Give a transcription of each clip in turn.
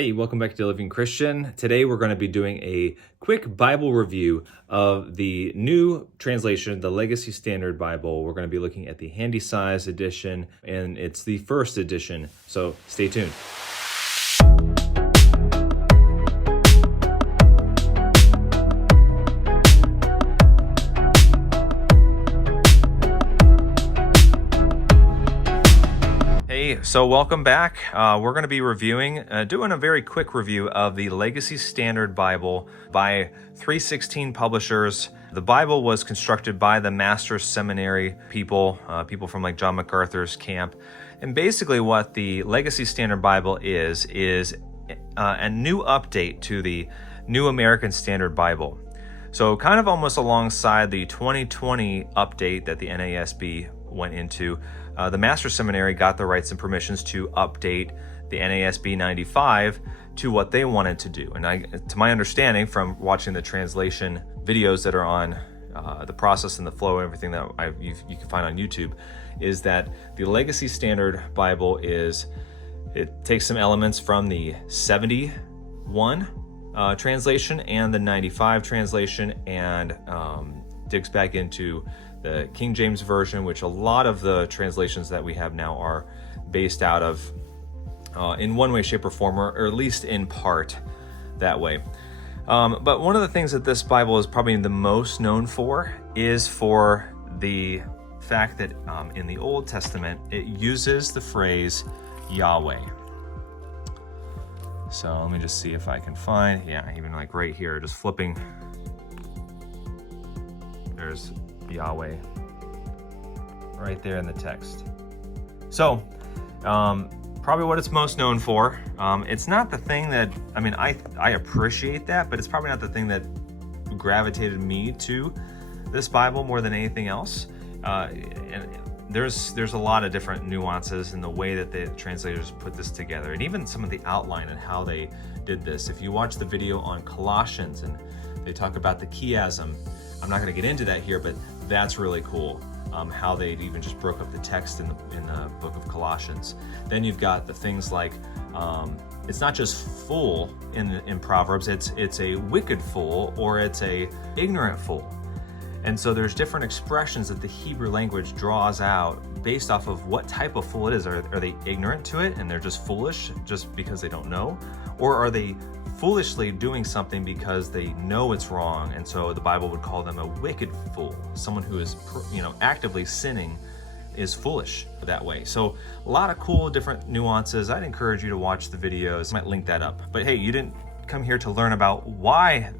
Hey, welcome back to Living Christian. Today we're going to be doing a quick Bible review of the new translation, the Legacy Standard Bible. We're going to be looking at the Handy Size edition, and it's the first edition, so stay tuned. So welcome back. We're going to be reviewing, doing a very quick review of the Legacy Standard Bible by 316 publishers. The Bible was constructed by the Master's Seminary people from like John MacArthur's camp. And basically what the Legacy Standard Bible is a new update to the New American Standard Bible. So kind of almost alongside the 2020 update that the NASB went into, the Master's Seminary got the rights and permissions to update the NASB 95 to what they wanted to do. And to my understanding from watching the translation videos that are on the process and the flow and everything that you can find on YouTube, is that the Legacy Standard Bible it takes some elements from the 71 translation and the 95 translation and digs back into the King James Version, which a lot of the translations that we have now are based out of in one way, shape, or form, or at least in part that way. But one of the things that this Bible is probably the most known for is for the fact that in the Old Testament, it uses the phrase Yahweh. So let me just see if I can find, even like right here, just flipping. There's Yahweh right there in the text. So probably what it's most known for. It's not the thing that, I appreciate that, but it's probably not the thing that gravitated me to this Bible more than anything else. And there's a lot of different nuances in the way that the translators put this together, and even some of the outline and how they did this. If you watch the video on Colossians and they talk about the chiasm, I'm not going to get into that here, but that's really cool, how they even just broke up the text in the book of Colossians. Then you've got the things like, it's not just fool in Proverbs, it's a wicked fool or it's a ignorant fool. And so there's different expressions that the Hebrew language draws out based off of what type of fool it is. Are they ignorant to it and they're just foolish just because they don't know? Or are they foolishly doing something because they know it's wrong, and so the Bible would call them a wicked fool? Someone who is actively sinning is foolish that way. So a lot of cool different nuances. I'd encourage you to watch the videos. I might link that up. But hey, you didn't come here to learn about why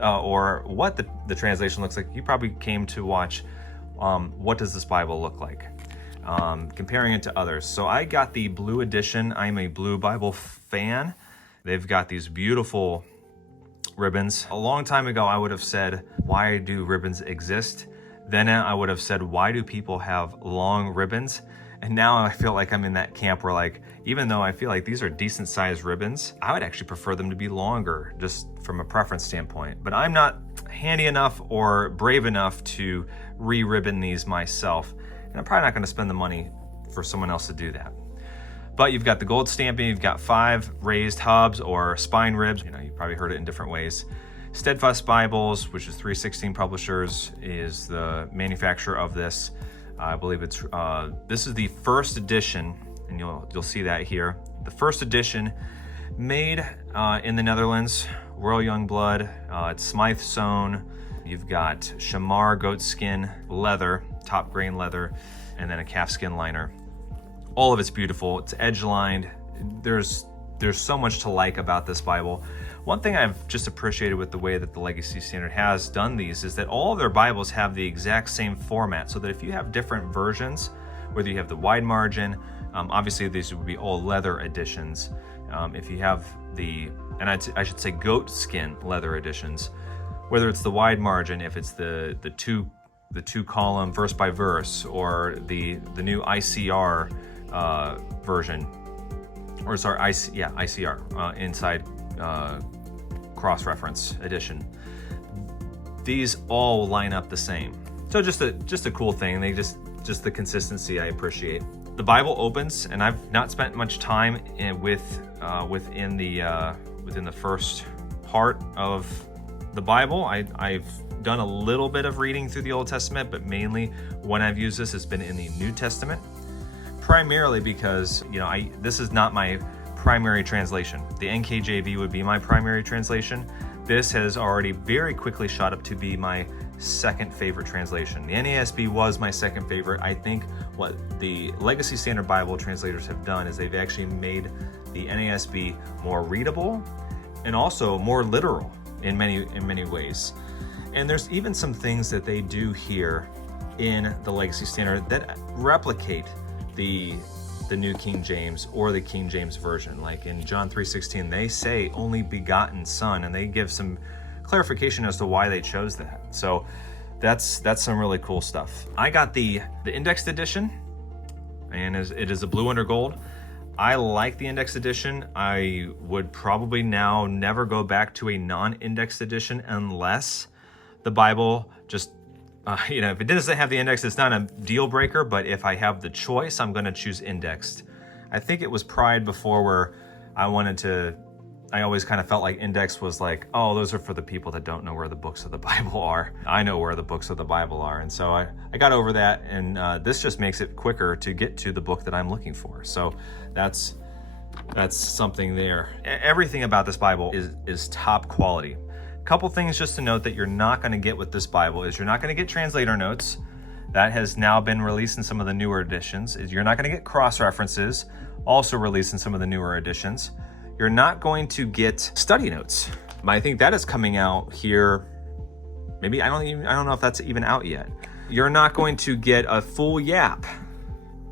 or what the translation looks like. You probably came to watch what does this Bible look like, comparing it to others. So I got the blue edition. I'm a blue Bible fan. They've got these beautiful ribbons. A long time ago, I would have said, why do ribbons exist? Then I would have said, why do people have long ribbons? And now I feel like I'm in that camp where, even though I feel like these are decent sized ribbons, I would actually prefer them to be longer, just from a preference standpoint. But I'm not handy enough or brave enough to re-ribbon these myself. And I'm probably not going to spend the money for someone else to do that. But you've got the gold stamping, you've got 5 raised hubs or spine ribs. You probably heard it in different ways. Steadfast Bibles, which is 316 Publishers, is the manufacturer of this. I believe it's this is the first edition, and you'll see that here. The first edition, made in the Netherlands, Royal Jongbloed. It's Smythe sewn. You've got Shamar goatskin leather, top grain leather, and then a calfskin liner. All of it's beautiful. It's edge lined. There's so much to like about this Bible. One thing I've just appreciated with the way that the Legacy Standard has done these is that all of their Bibles have the exact same format, so that if you have different versions, whether you have the wide margin, obviously these would be all leather editions. If you have I should say goatskin leather editions, whether it's the wide margin, if it's the two column verse by verse, or the new ICR version, or sorry, ICR inside cross-reference edition. These all line up the same. So just a cool thing. They just the consistency I appreciate. the Bible opens, and I've not spent much time within the first part of the Bible. I've done a little bit of reading through the Old Testament, but mainly when I've used this, it's been in the New Testament, primarily because, you know, this is not my primary translation. The NKJV would be my primary translation. This has already very quickly shot up to be my second favorite translation. The NASB was my second favorite. I think what the Legacy Standard Bible translators have done is they've actually made the NASB more readable and also more literal in many ways. And there's even some things that they do here in the Legacy Standard that replicate the New King James or the King James Version. Like in John 3:16, they say only begotten Son, and they give some clarification as to why they chose that. So that's some really cool stuff. I got the indexed edition, and it is a blue under gold. I like the indexed edition. I would probably now never go back to a non-indexed edition unless the Bible just, if it doesn't have the index, it's not a deal breaker, but if I have the choice, I'm gonna choose indexed. I think it was pride before where I always kind of felt like index was like, oh, those are for the people that don't know where the books of the Bible are. I know where the books of the Bible are. And so I got over that, and this just makes it quicker to get to the book that I'm looking for. So that's something there. Everything about this Bible is top quality. Couple things just to note that you're not going to get with this Bible is you're not going to get translator notes. That has now been released in some of the newer editions. You're not going to get cross-references, also released in some of the newer editions. You're not going to get study notes. I think that is coming out here. Maybe I don't know if that's even out yet. You're not going to get a full yap.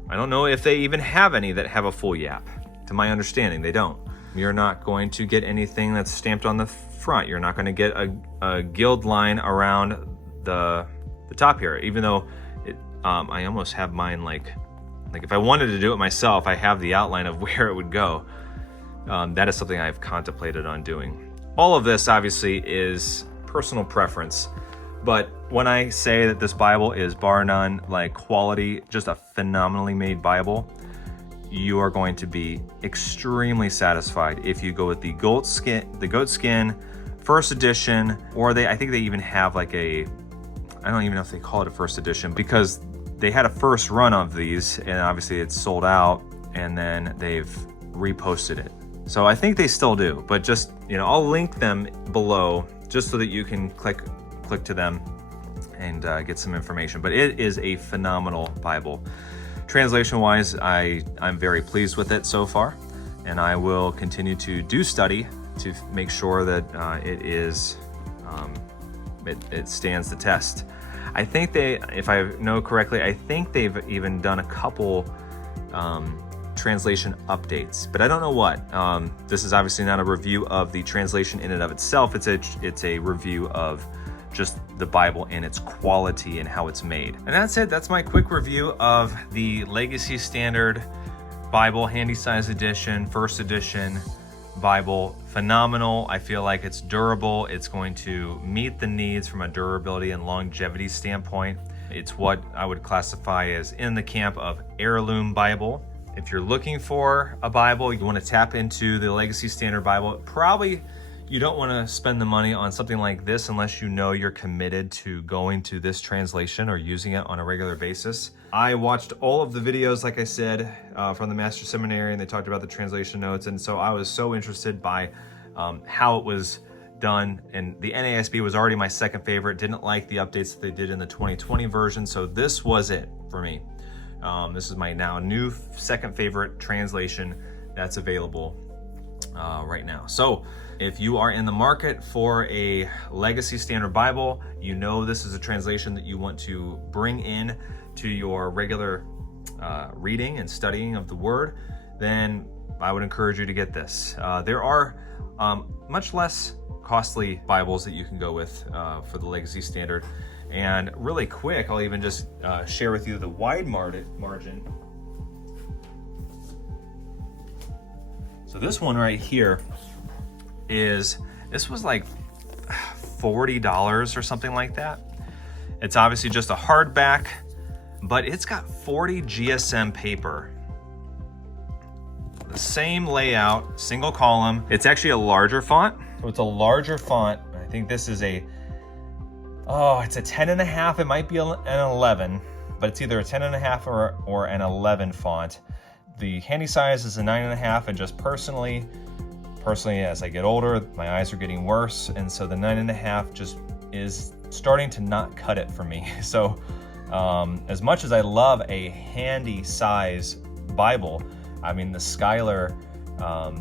I don't know if they even have any that have a full yap. To my understanding, they don't. You're not going to get anything that's stamped on the front. You're not going to get a guild line around the top here, even though I almost have mine like if I wanted to do it myself, I have the outline of where it would go. That is something I've contemplated on doing. All of this obviously is personal preference, but when I say that this Bible is bar none, like quality, just a phenomenally made Bible, you are going to be extremely satisfied if you go with the Goatskin first edition, or I think they even have like I don't even know if they call it a first edition, because they had a first run of these and obviously it's sold out, and then they've reposted it. So I think they still do, but just, I'll link them below just so that you can click to them and get some information. But it is a phenomenal Bible. Translation-wise, I'm very pleased with it so far, and I will continue to do study to make sure that it stands the test. I think if I know correctly, I think they've even done a couple translation updates, but I don't know what. This is obviously not a review of the translation in and of itself. It's a review of just the Bible and its quality and how it's made. And that's it. That's my quick review of the Legacy Standard Bible Handy Size Edition, first edition Bible. Phenomenal. I feel like it's durable. It's going to meet the needs from a durability and longevity standpoint. It's what I would classify as in the camp of heirloom Bible. If you're looking for a Bible, you want to tap into the Legacy Standard Bible, probably you don't want to spend the money on something like this unless you know you're committed to going to this translation or using it on a regular basis. I watched all of the videos, like I said, from the Master Seminary, and they talked about the translation notes, and so I was so interested by how it was done. And the NASB was already my second favorite. Didn't like the updates that they did in the 2020 version, so this was it for me. This is my now new second favorite translation that's available right now. So if you are in the market for a Legacy Standard Bible, you know this is a translation that you want to bring in to your regular reading and studying of the Word, then I would encourage you to get this. There are much less costly Bibles that you can go with for the Legacy Standard. And really quick, I'll even just share with you the Wide-Margin. So this one right here this was like $40 or something like that. It's obviously just a hardback, but it's got 40 GSM paper the same layout, single column. It's actually a larger font. So it's a larger font. I think this is it's a 10.5. It might be an 11, but it's either a 10.5 or an 11 font. The handy size is a 9.5, and just personally, as I get older, my eyes are getting worse, and so the 9.5 just is starting to not cut it for me. So as much as I love a handy size Bible, I mean, the Skylar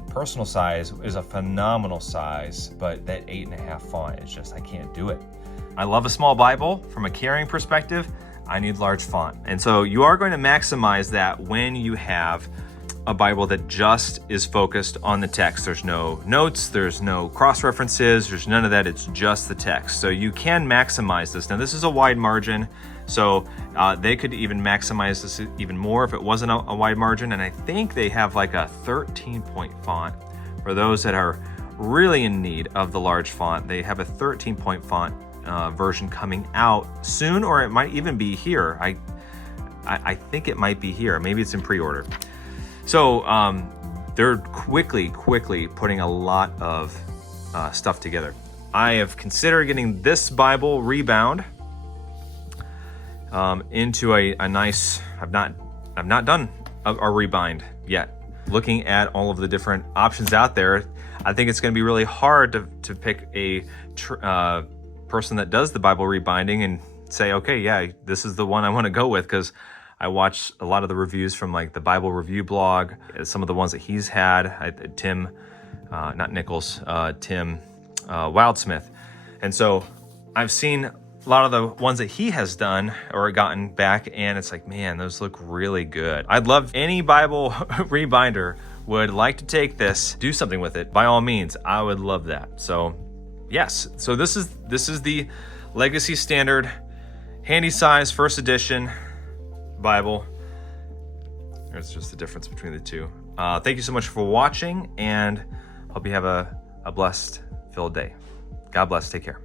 personal size is a phenomenal size, but that 8.5 font is just, I can't do it. I love a small Bible. From a carrying perspective, I need large font. And so you are going to maximize that when you have a Bible that just is focused on the text. There's no notes, there's no cross references, there's none of that. It's just the text. So you can maximize this. Now this is a wide margin, so they could even maximize this even more if it wasn't a wide margin. And I think they have like a 13-point font for those that are really in need of the large font. They have a 13-point font version coming out soon, or it might even be here. I think it might be here. Maybe it's in pre-order. So they're quickly putting a lot of stuff together. I have considered getting this Bible rebound into a nice. I've not done a rebind yet. Looking at all of the different options out there, I think it's going to be really hard to pick a person that does the Bible rebinding and say, okay, yeah, this is the one I want to go with, because I watched a lot of the reviews from like the Bible Review blog, some of the ones that he's had, Tim, not Nichols, Tim Wildsmith. And so I've seen a lot of the ones that he has done or gotten back, and it's like, man, those look really good. I'd love any Bible rebinder would like to take this, do something with it. By all means, I would love that. So yes, so this is the Legacy Standard Handy Size First Edition Bible. There's just the difference between the two. Thank you so much for watching, and hope you have a blessed, filled day. God bless. Take care.